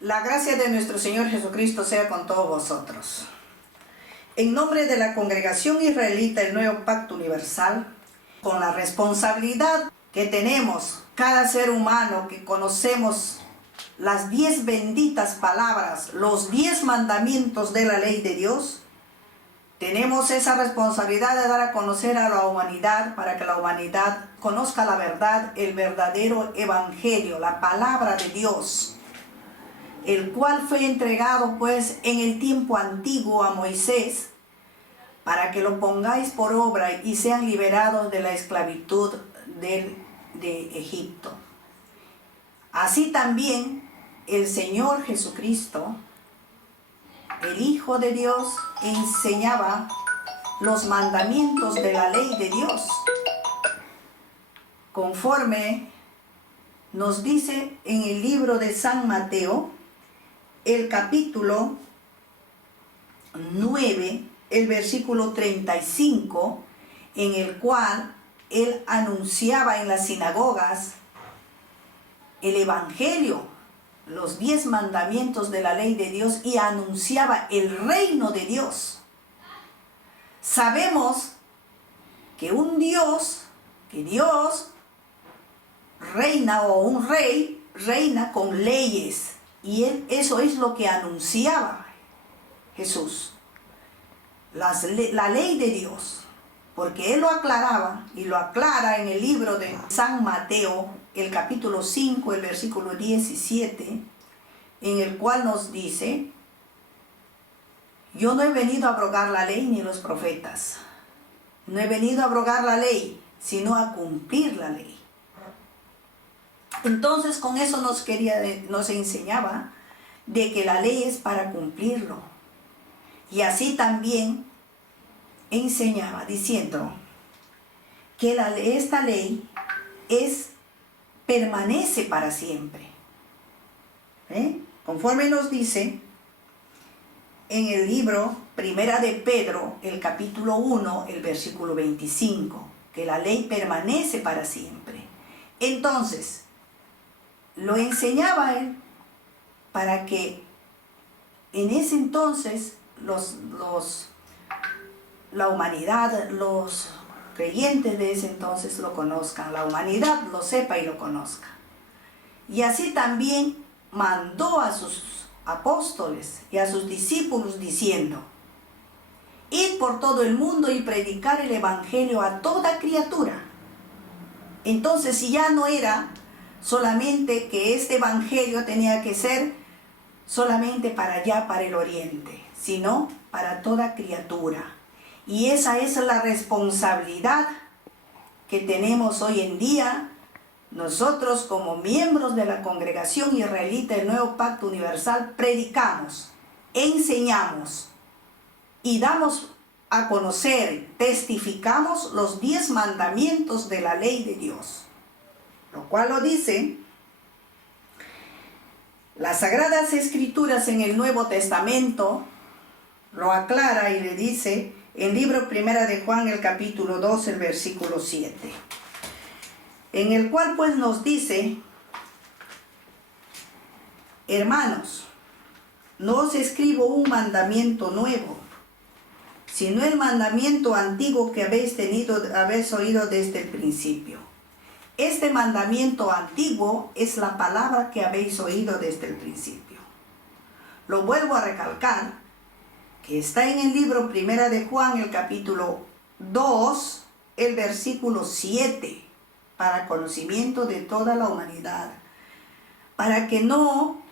La gracia de nuestro Señor Jesucristo sea con todos vosotros. En nombre de la Congregación Israelita del Nuevo Pacto Universal, con la responsabilidad que tenemos cada ser humano que conocemos las 10 benditas palabras, los 10 mandamientos de la ley de Dios, tenemos esa responsabilidad de dar a conocer a la humanidad para que la humanidad conozca la verdad, el verdadero evangelio, la palabra de Dios, el cual fue entregado pues en el tiempo antiguo a Moisés, para que lo pongáis por obra y sean liberados de la esclavitud de Egipto. Así también el Señor Jesucristo, el Hijo de Dios, enseñaba los mandamientos de la ley de Dios, conforme nos dice en el libro de San Mateo, el capítulo 9, el versículo 35, en el cual él anunciaba en las sinagogas el evangelio, los 10 mandamientos de la ley de Dios, y anunciaba el reino de Dios. Sabemos que Dios reina, o un rey reina con leyes, y eso es lo que anunciaba Jesús, la ley de Dios, porque él lo aclaraba y lo aclara en el libro de San Mateo, el capítulo 5, el versículo 17, en el cual nos dice: yo no he venido a abrogar la ley ni los profetas, no he venido a abrogar la ley, sino a cumplir la ley. Entonces con eso nos enseñaba de que la ley es para cumplirlo. Y así también enseñaba diciendo que esta ley permanece para siempre. Conforme nos dice en el libro Primera de Pedro, el capítulo 1, el versículo 25, que la ley permanece para siempre. Entonces, lo enseñaba él para que en ese entonces la humanidad, los creyentes de ese entonces lo conozcan, la humanidad lo sepa y lo conozca. Y así también mandó a sus apóstoles y a sus discípulos diciendo: id por todo el mundo y predicar el evangelio a toda criatura. Entonces, si ya no era solamente que este evangelio tenía que ser solamente para allá, para el oriente, sino para toda criatura. Y esa es la responsabilidad que tenemos hoy en día nosotros como miembros de la Congregación Israelita del Nuevo Pacto Universal. Predicamos, enseñamos y damos a conocer, testificamos los 10 mandamientos de la ley de Dios, lo cual lo dice las Sagradas Escrituras en el Nuevo Testamento. Lo aclara y le dice en el libro Primera de Juan, el capítulo 2, el versículo 7, en el cual pues nos dice: hermanos, no os escribo un mandamiento nuevo, sino el mandamiento antiguo que habéis oído desde el principio. Este mandamiento antiguo es la palabra que habéis oído desde el principio. Lo vuelvo a recalcar, que está en el libro Primera de Juan, el capítulo 2, el versículo 7, para conocimiento de toda la humanidad, para que no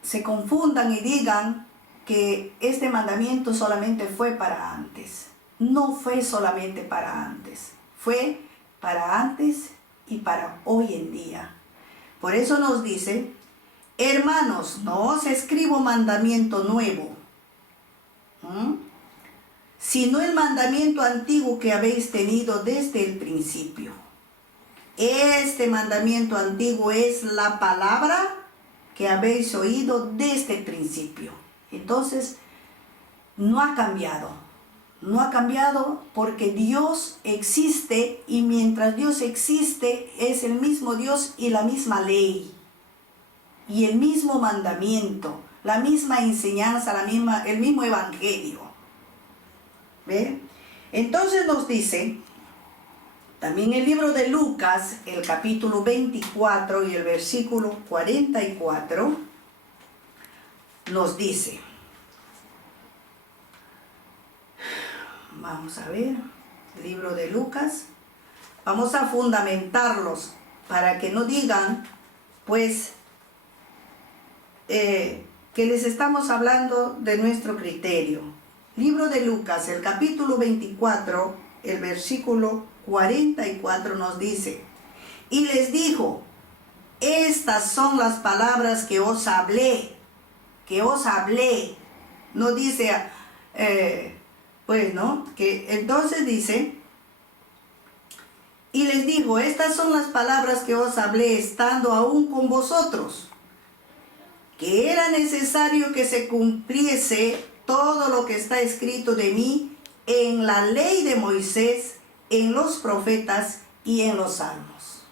se confundan y digan que este mandamiento solamente fue para antes. No fue solamente para antes, fue para antes y para hoy en día. Por eso nos dice: hermanos, no os escribo mandamiento nuevo, sino el mandamiento antiguo que habéis tenido desde el principio. Este mandamiento antiguo es la palabra que habéis oído desde el principio. Entonces, no ha cambiado. No ha cambiado porque Dios existe, y mientras Dios existe es el mismo Dios y la misma ley. y el mismo mandamiento, la misma enseñanza, el mismo evangelio. ¿Ve? Entonces nos dice, también el libro de Lucas, el capítulo 24 y el versículo 44, nos dice, vamos a ver, el libro de Lucas, vamos a fundamentarlos para que no digan, pues, que les estamos hablando de nuestro criterio. Libro de Lucas, el capítulo 24, el versículo 44 nos dice, y les dijo, estas son las palabras que os hablé, no dice, pues, ¿no? Que entonces dice, y les dijo, estas son las palabras que os hablé estando aún con vosotros, que era necesario que se cumpliese todo lo que está escrito de mí en la ley de Moisés, en los profetas y en los salmos.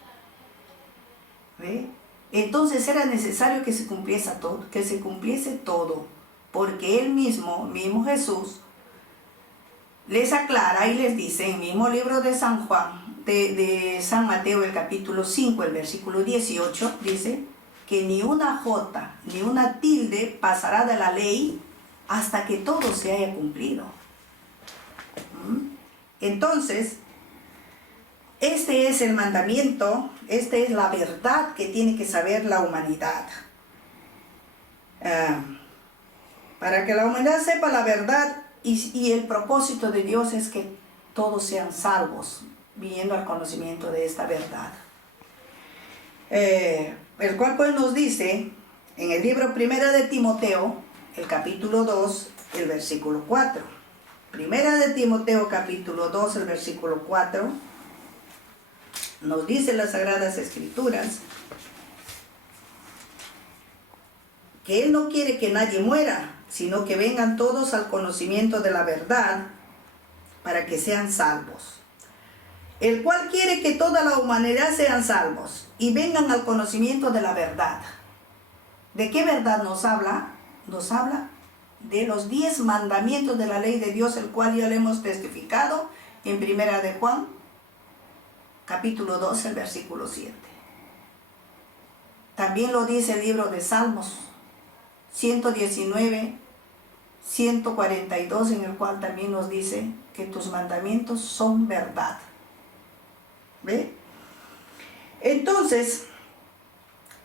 ¿Ve? Entonces era necesario que se cumpliese todo, porque él mismo Jesús, les aclara y les dice en el mismo libro de San Juan, de San Mateo, el capítulo 5, el versículo 18, dice que ni una jota, ni una tilde pasará de la ley hasta que todo se haya cumplido. Entonces, este es el mandamiento, esta es la verdad que tiene que saber la humanidad. Para que la humanidad sepa la verdad y el propósito de Dios es que todos sean salvos, viniendo al conocimiento de esta verdad. El cual pues nos dice en el libro Primera de Timoteo, el capítulo 2, el versículo 4. Primera de Timoteo, capítulo 2, el versículo 4, nos dice las Sagradas Escrituras que Él no quiere que nadie muera, sino que vengan todos al conocimiento de la verdad para que sean salvos. El cual quiere que toda la humanidad sean salvos y vengan al conocimiento de la verdad. ¿De qué verdad nos habla? Nos habla de los 10 mandamientos de la ley de Dios, el cual ya le hemos testificado en Primera de Juan, capítulo 12, el versículo 7. También lo dice el libro de Salmos 119, 142, en el cual también nos dice que tus mandamientos son verdad. ¿Ve? Entonces,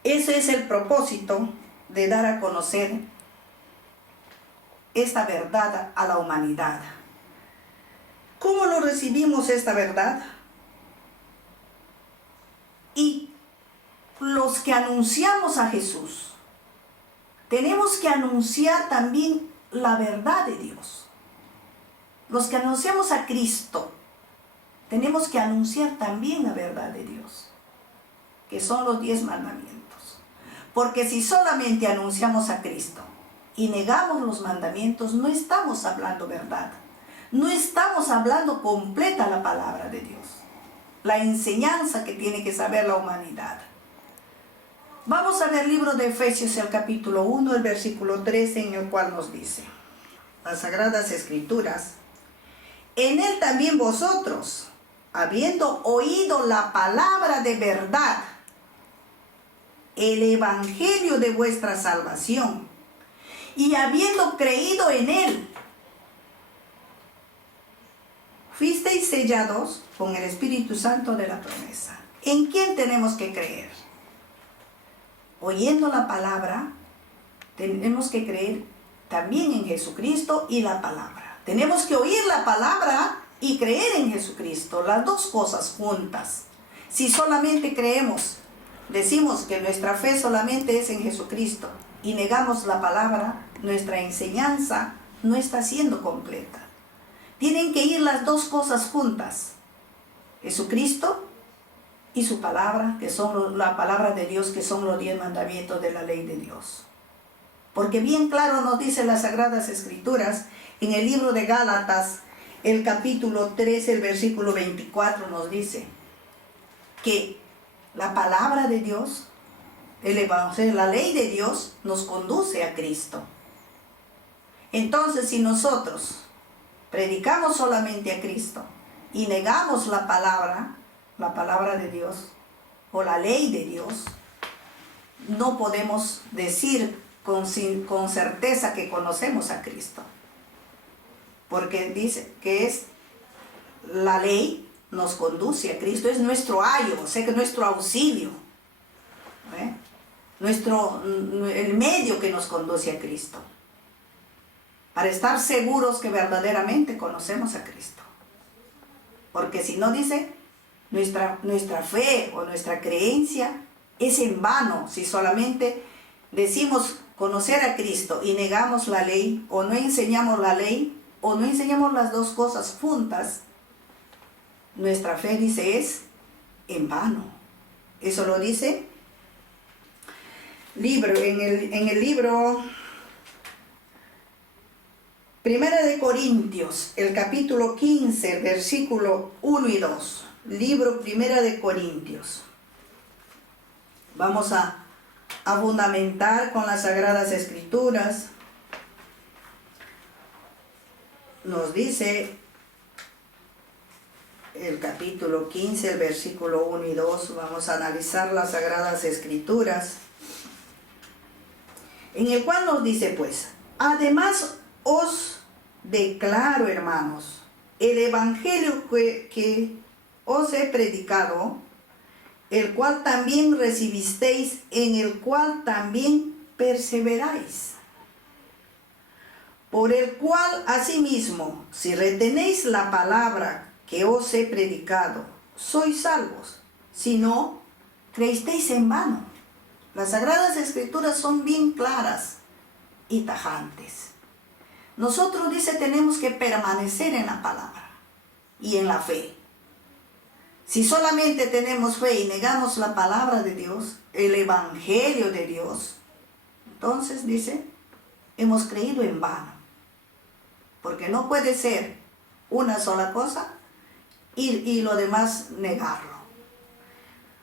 ese es el propósito de dar a conocer esta verdad a la humanidad. ¿Cómo lo recibimos esta verdad? Y los que anunciamos a Jesús, tenemos que anunciar también la verdad de Dios. Los que anunciamos a Cristo, tenemos que anunciar también la verdad de Dios, que son los 10 mandamientos. Porque si solamente anunciamos a Cristo y negamos los mandamientos, no estamos hablando verdad. No estamos hablando completa la palabra de Dios, la enseñanza que tiene que saber la humanidad. Vamos a ver el libro de Efesios, el capítulo 1, el versículo 13, en el cual nos dice, las Sagradas Escrituras, en él también vosotros, habiendo oído la palabra de verdad, el evangelio de vuestra salvación, y habiendo creído en él, fuisteis sellados con el Espíritu Santo de la promesa. ¿En quién tenemos que creer? Oyendo la palabra, tenemos que creer también en Jesucristo y la palabra. Tenemos que oír la palabra y creer en Jesucristo, las dos cosas juntas. Si solamente creemos, decimos que nuestra fe solamente es en Jesucristo y negamos la palabra, nuestra enseñanza no está siendo completa. Tienen que ir las dos cosas juntas, Jesucristo y su palabra, que son la palabra de Dios, que son los 10 mandamientos de la ley de Dios. Porque bien claro nos dice las Sagradas Escrituras, en el libro de Gálatas, el capítulo 13, el versículo 24 nos dice que la palabra de Dios El Evangelio, la ley de Dios nos conduce a Cristo. Entonces, si nosotros predicamos solamente a Cristo y negamos la palabra de Dios o la ley de Dios, no podemos decir con certeza que conocemos a Cristo. Porque dice que es la ley nos conduce a Cristo, es nuestro ayo, o sea que nuestro auxilio, el medio que nos conduce a Cristo, para estar seguros que verdaderamente conocemos a Cristo. Porque si no, dice, nuestra fe o nuestra creencia es en vano si solamente decimos conocer a Cristo y negamos la ley, o no enseñamos la ley, o no enseñamos las dos cosas juntas. Nuestra fe, dice, es en vano. Eso lo dice en el libro Primera de Corintios, el capítulo 15, el versículo 1 y 2. Libro Primera de Corintios. Vamos a fundamentar con las Sagradas Escrituras. Nos dice el capítulo 15, el versículo 1 y 2, vamos a analizar las Sagradas Escrituras, en el cual nos dice pues, además os declaro, hermanos, el evangelio que os he predicado, el cual también recibisteis, en el cual también perseveráis, por el cual asimismo, si retenéis la palabra que os he predicado, sois salvos, si no, creísteis en vano. Las Sagradas Escrituras son bien claras y tajantes. Nosotros, dice, tenemos que permanecer en la palabra y en la fe. Si solamente tenemos fe y negamos la palabra de Dios, el evangelio de Dios, entonces, dice, hemos creído en vano. Porque no puede ser una sola cosa y lo demás negarlo.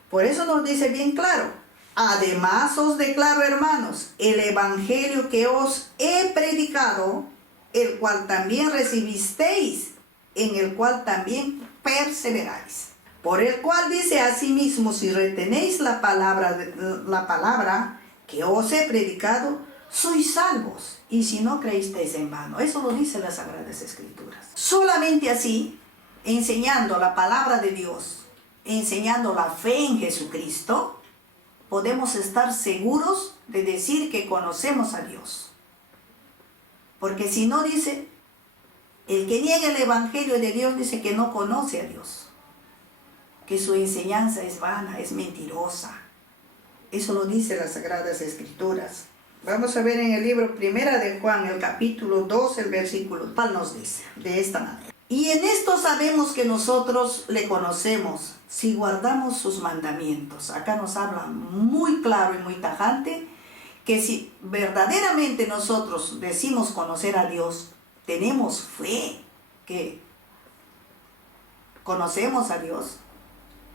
Por eso nos dice bien claro, además os declaro, hermanos, el evangelio que os he predicado, el cual también recibisteis, en el cual también perseveráis. Por el cual dice asimismo, si retenéis la palabra que os he predicado, sois salvos, y si no creísteis en vano. Eso lo dice las Sagradas Escrituras. Solamente así, enseñando la palabra de Dios, enseñando la fe en Jesucristo, podemos estar seguros de decir que conocemos a Dios. Porque si no, dice, el que niega el evangelio de Dios dice que no conoce a Dios, que su enseñanza es vana, es mentirosa. Eso lo dice las Sagradas Escrituras. Vamos a ver en el libro Primera de Juan, el capítulo 2, el versículo tal nos dice de esta manera. Y en esto sabemos que nosotros le conocemos si guardamos sus mandamientos. Acá nos habla muy claro y muy tajante que si verdaderamente nosotros decimos conocer a Dios, tenemos fe que conocemos a Dios,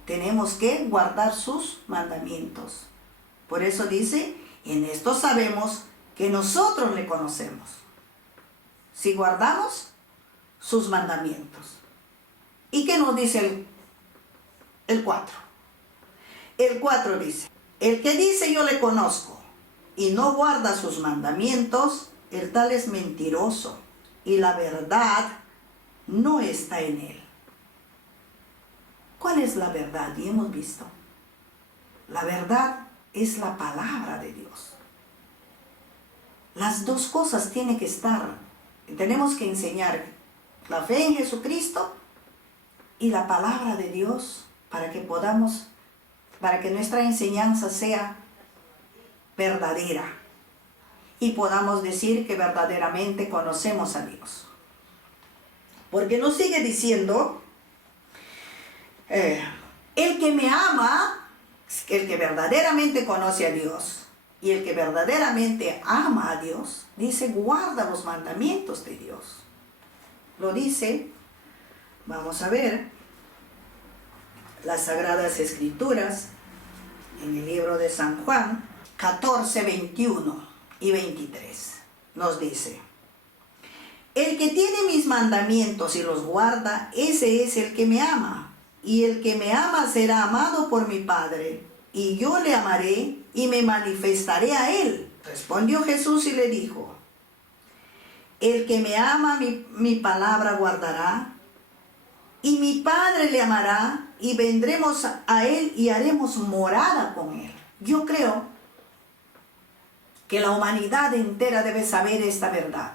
tenemos que guardar sus mandamientos. Por eso dice, en esto sabemos que nosotros le conocemos, si guardamos sus mandamientos. ¿Y qué nos dice el 4? El 4 dice, el que dice yo le conozco y no guarda sus mandamientos, el tal es mentiroso y la verdad no está en él. ¿Cuál es la verdad? Y hemos visto, la verdad es la palabra de Dios. Las dos cosas tienen que estar. Tenemos que enseñar la fe en Jesucristo y la palabra de Dios para que nuestra enseñanza sea verdadera y podamos decir que verdaderamente conocemos a Dios. Porque nos sigue diciendo, el que me ama, el que verdaderamente conoce a Dios y el que verdaderamente ama a Dios, dice, guarda los mandamientos de Dios. Lo dice, vamos a ver, las Sagradas Escrituras, en el libro de San Juan, 14, 21 y 23 nos dice: el que tiene mis mandamientos y los guarda, ese es el que me ama. Y el que me ama será amado por mi Padre, y yo le amaré y me manifestaré a él. Respondió Jesús y le dijo: el que me ama mi palabra guardará, y mi Padre le amará, y vendremos a él y haremos morada con él. Yo creo que la humanidad entera debe saber esta verdad,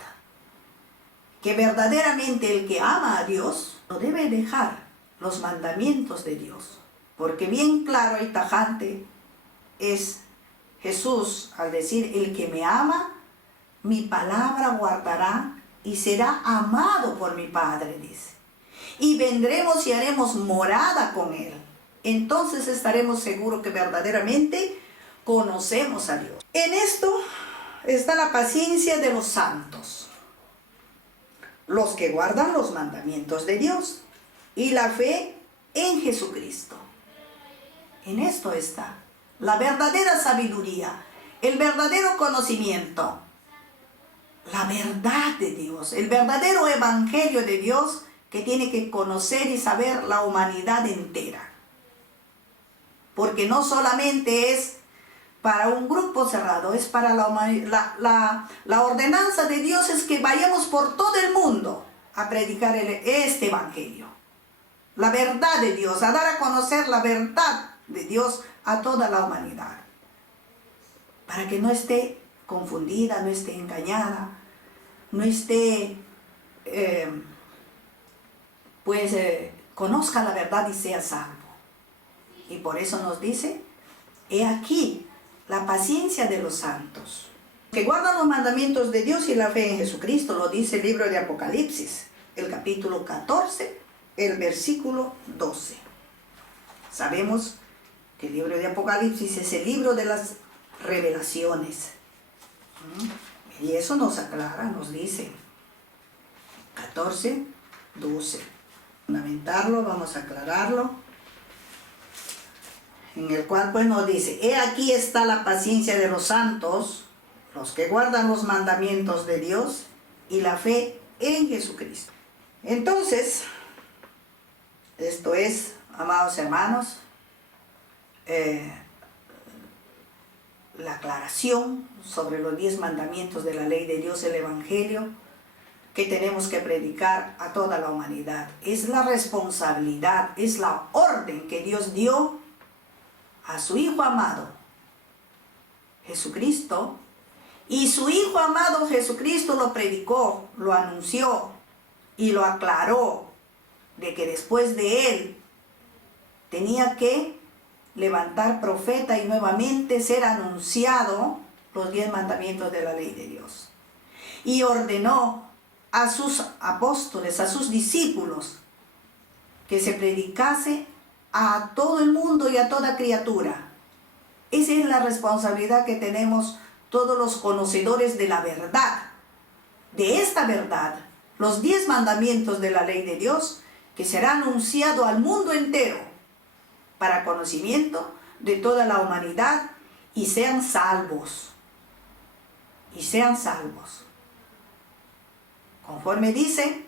que verdaderamente el que ama a Dios no debe dejar los mandamientos de Dios, porque bien claro y tajante es Jesús al decir: el que me ama, mi palabra guardará y será amado por mi Padre, dice. Y vendremos y haremos morada con él. Entonces estaremos seguros que verdaderamente conocemos a Dios. En esto está la paciencia de los santos, los que guardan los mandamientos de Dios, y la fe en Jesucristo. En esto está la verdadera sabiduría, el verdadero conocimiento, la verdad de Dios, el verdadero evangelio de Dios que tiene que conocer y saber la humanidad entera. Porque no solamente es para un grupo cerrado, es para la humanidad. La ordenanza de Dios es que vayamos por todo el mundo a predicar este evangelio, la verdad de Dios, a dar a conocer la verdad de Dios a toda la humanidad, para que no esté confundida, no esté engañada, no esté, conozca la verdad y sea salvo. Y por eso nos dice: he aquí la paciencia de los santos, que guardan los mandamientos de Dios y la fe en Jesucristo. Lo dice el libro de Apocalipsis, el capítulo 14, el versículo 12. Sabemos que el libro de Apocalipsis es el libro de las revelaciones. Y eso nos aclara, nos dice 14, 12. Fundamentarlo, vamos a aclararlo. En el cual pues nos dice: he aquí está la paciencia de los santos, los que guardan los mandamientos de Dios y la fe en Jesucristo. Entonces, esto es, amados hermanos, la aclaración sobre los 10 mandamientos de la ley de Dios, el evangelio que tenemos que predicar a toda la humanidad. Es la responsabilidad, es la orden que Dios dio a su Hijo amado, Jesucristo, y su Hijo amado Jesucristo lo predicó, lo anunció y lo aclaró, de que después de él tenía que levantar profeta y nuevamente ser anunciado los 10 mandamientos de la ley de Dios. Y ordenó a sus apóstoles, a sus discípulos, que se predicase a todo el mundo y a toda criatura. Esa es la responsabilidad que tenemos todos los conocedores de la verdad, de esta verdad, los 10 mandamientos de la ley de Dios, que será anunciado al mundo entero para conocimiento de toda la humanidad, y sean salvos. Y sean salvos. Conforme dice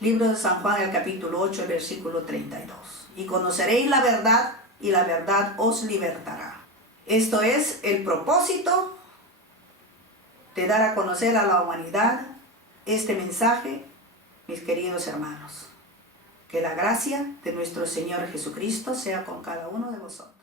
libro de San Juan, el capítulo 8, el versículo 32. Y conoceréis la verdad, y la verdad os libertará. Esto es el propósito de dar a conocer a la humanidad este mensaje, mis queridos hermanos. Que la gracia de nuestro Señor Jesucristo sea con cada uno de vosotros.